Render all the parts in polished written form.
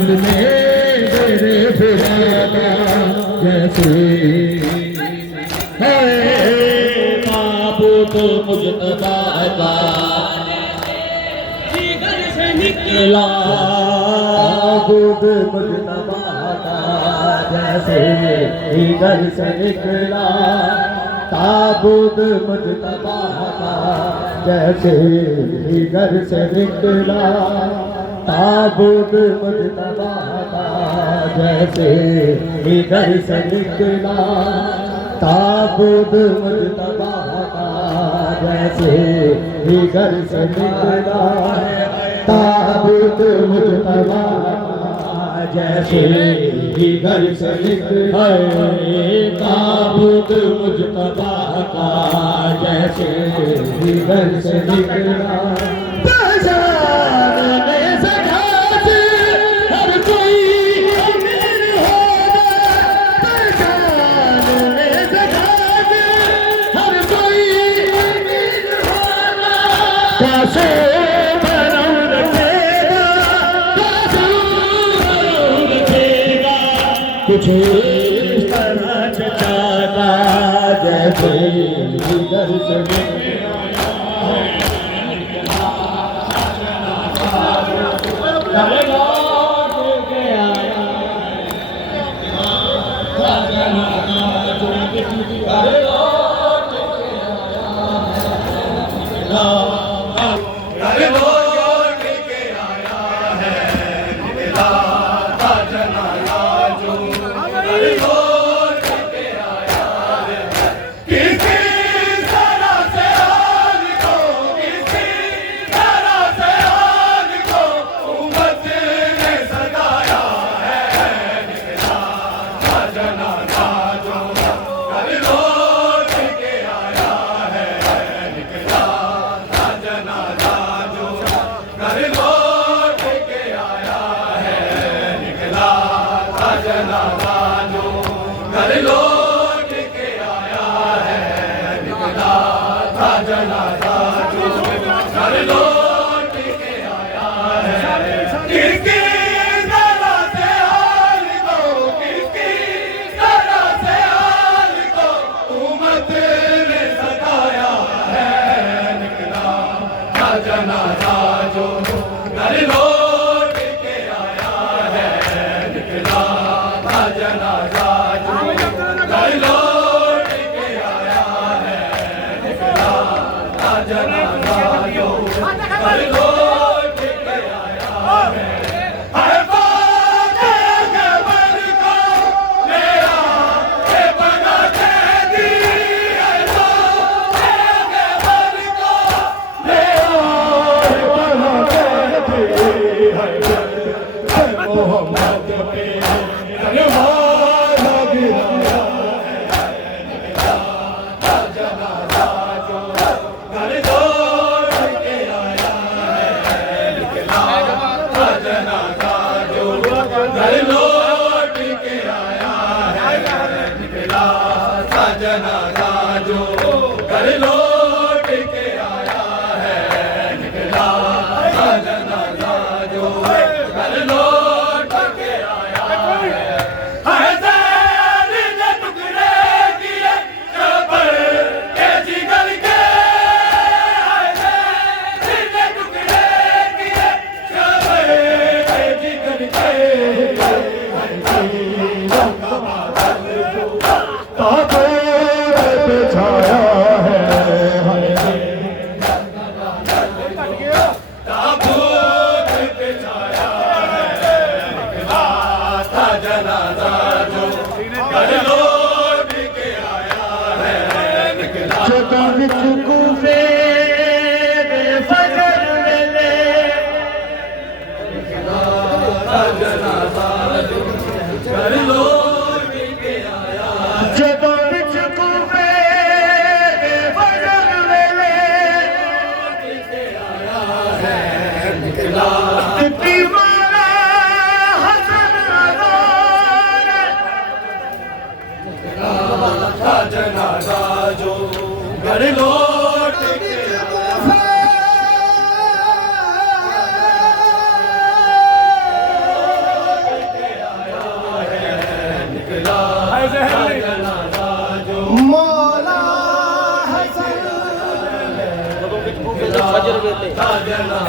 दिल में तेरे खुदा जैसे है ताबूत मुजतबा का जिगर से निकला ताबूत मुजतबा का जैसे जिगर से निकला ताबूत मुजतबा का जैसे जिगर से निकला ताबूत मुजतबा का जैसे जिगर से निकला ताबूत मुजतबा का जैसे जिगर से निकला ताबूत मुजतबा जैसे जिगर से निकला ताबूत मुजतबा का जैसे जिगर से निकला कुछ इस तरह चाहता जैसे जिगर से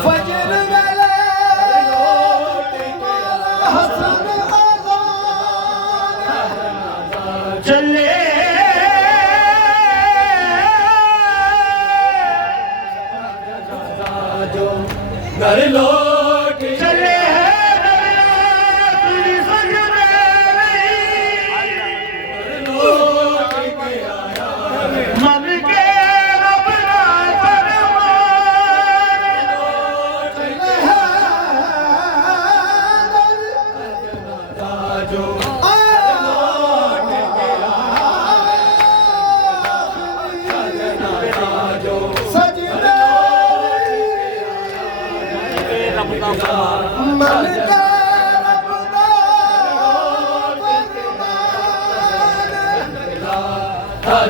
फजर वेले हसन अज़ान चले जो घर लौट चले मन के अपना जो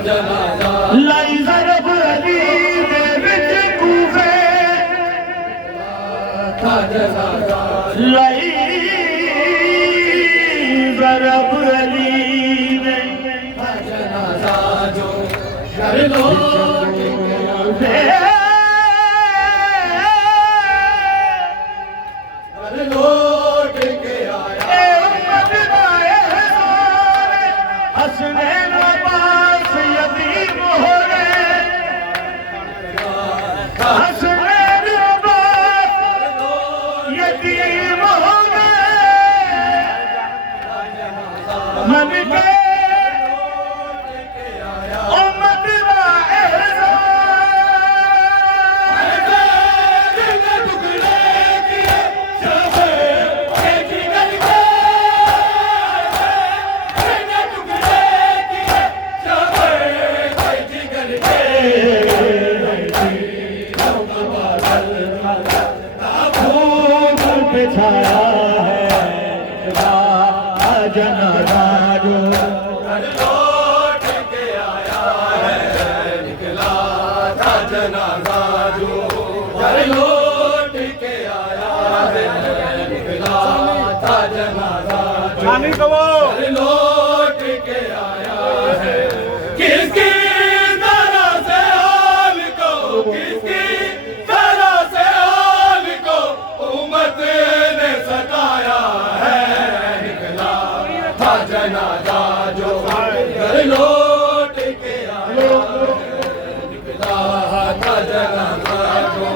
लाई ज़रब अली दे विच कूफे लाई ज़रब अली दे जो घर लौट घर लौट के आया हसनैन अब्बास यतीम हो गए हसनैन अब्बास यतीम हो गए मन के उम्मत का छाया है जनाजा जो घर लौट के आया है निकला था जनाजा जो घर लौट के आया है निकला था जनाजा जो घर लौट के आया है किसकी तरह से हाल को किसकी तरह से हाल को उम्मत ने सताया है निकला था जनाजा जो घर लौट के आया है निकला था जनाजा जो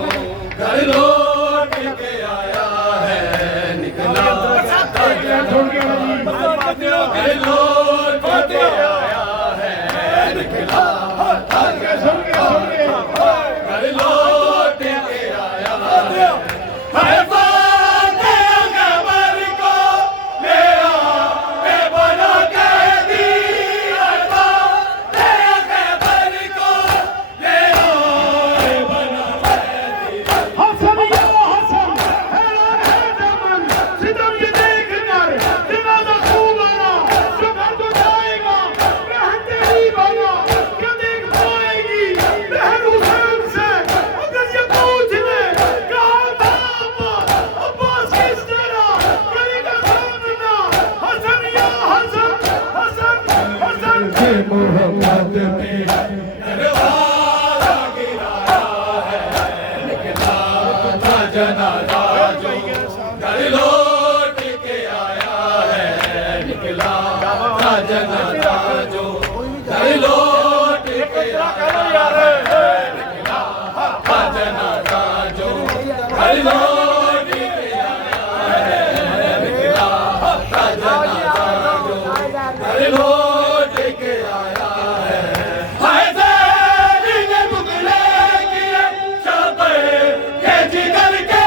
घर लौट के आया है निकला था जनाजा घर लौट के आया है निकला था जनाजा घर लौट के आया है मोहम्मद ने दरबार गिराया है निकला था जनाजा जो घर लौट के आया है निकला था जनाजा जो घर लौट के आया है निकला था जनाजा जो घर लौट के आया है निकला था जनाजा जो घर लौट के आया है हैदर ने मुगले किए शाबे के जिगर के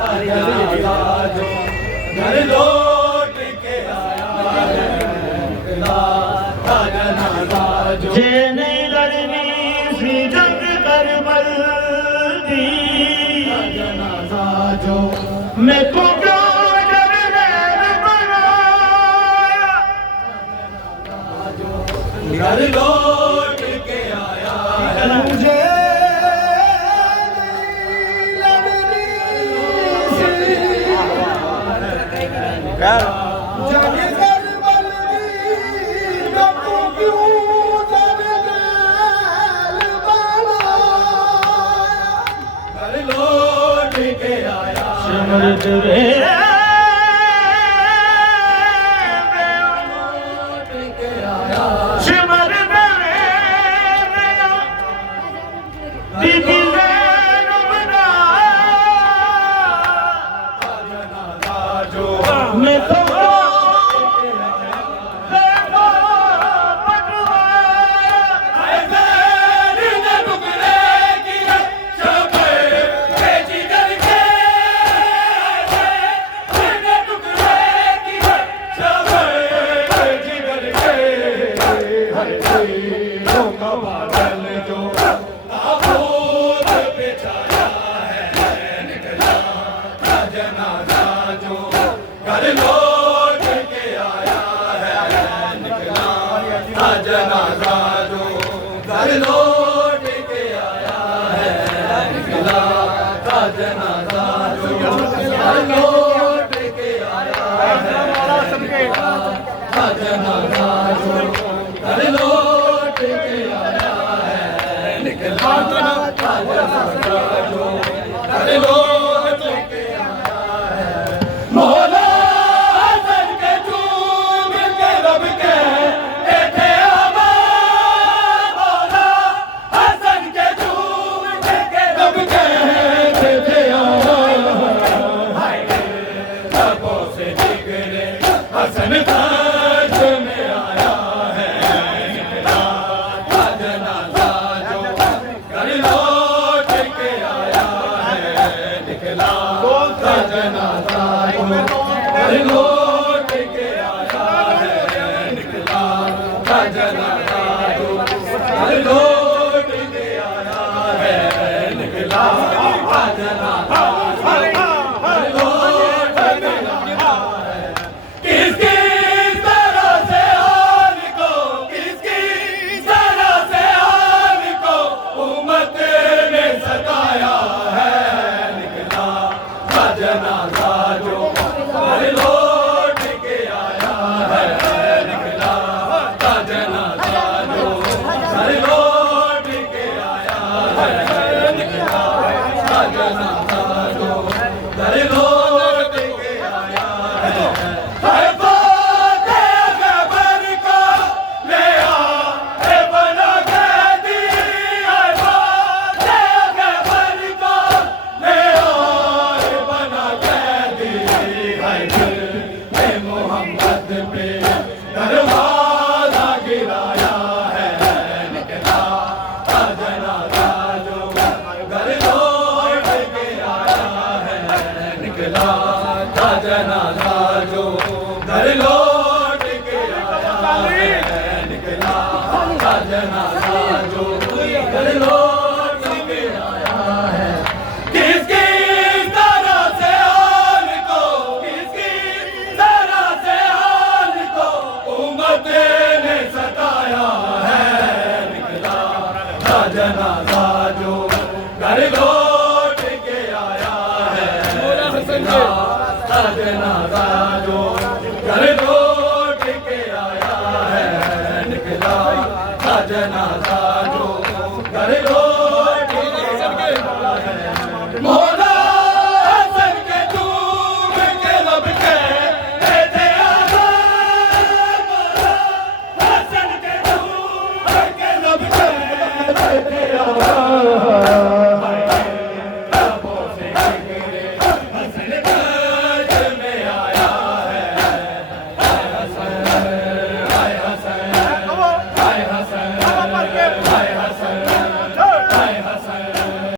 जनाजा जो घर लौट के आया है, निकला था जनाजा जो। जेने लड़नी सी जंग करबल दी, जनाजा जो मैं को क्यों जरनैल बनाया, घर लौट के आया है, मुझे जंग करबल दी, मैं को क्यों जरनैल बनाया, घर लौट के आया है, सिमरत रे लौट के आया सिमरत रे मेरा दीदी नैन बनाया, जनाजा जो मैं तो जनाजा जो घर लौट के आया है, निकला था जनाजा जो घर लौट के आया है, निकला था जनाजा जो घर लौट के आया है, निकला था जनाजा जो घर लौट के आया है। मौला हसन के चूम के रब के हसन ताज में आया है, निकला था जनाजा जो घर लौट के आया है, निकला था जनाजा जो घर लौट के आया है, निकला था जनाजा जो घर लौट के आया है, निकला था जनाजा जनाजा जो घर लौट के आया है, निकला था जनाजा जो घर लौट के आया है, निकला था जनाजा जो घर लौट के आया है। हर बात खबर का ले आ बना कैदी, हर बात खबर का ले आ मोहम्मद पे दरवाजा गिराया है, निकला था जनाजा जो घर लौट के आया है, निकला था जनाजा जो घर लौट के आया है, निकला था जनाजा जो घर लौट के आया है। किसकी तरह से हाल को, किसकी तरह से हाल को उम्मत ने सताया है, निकला था जनाजा जो घर लौट के आया है, निकला था जनाजा जो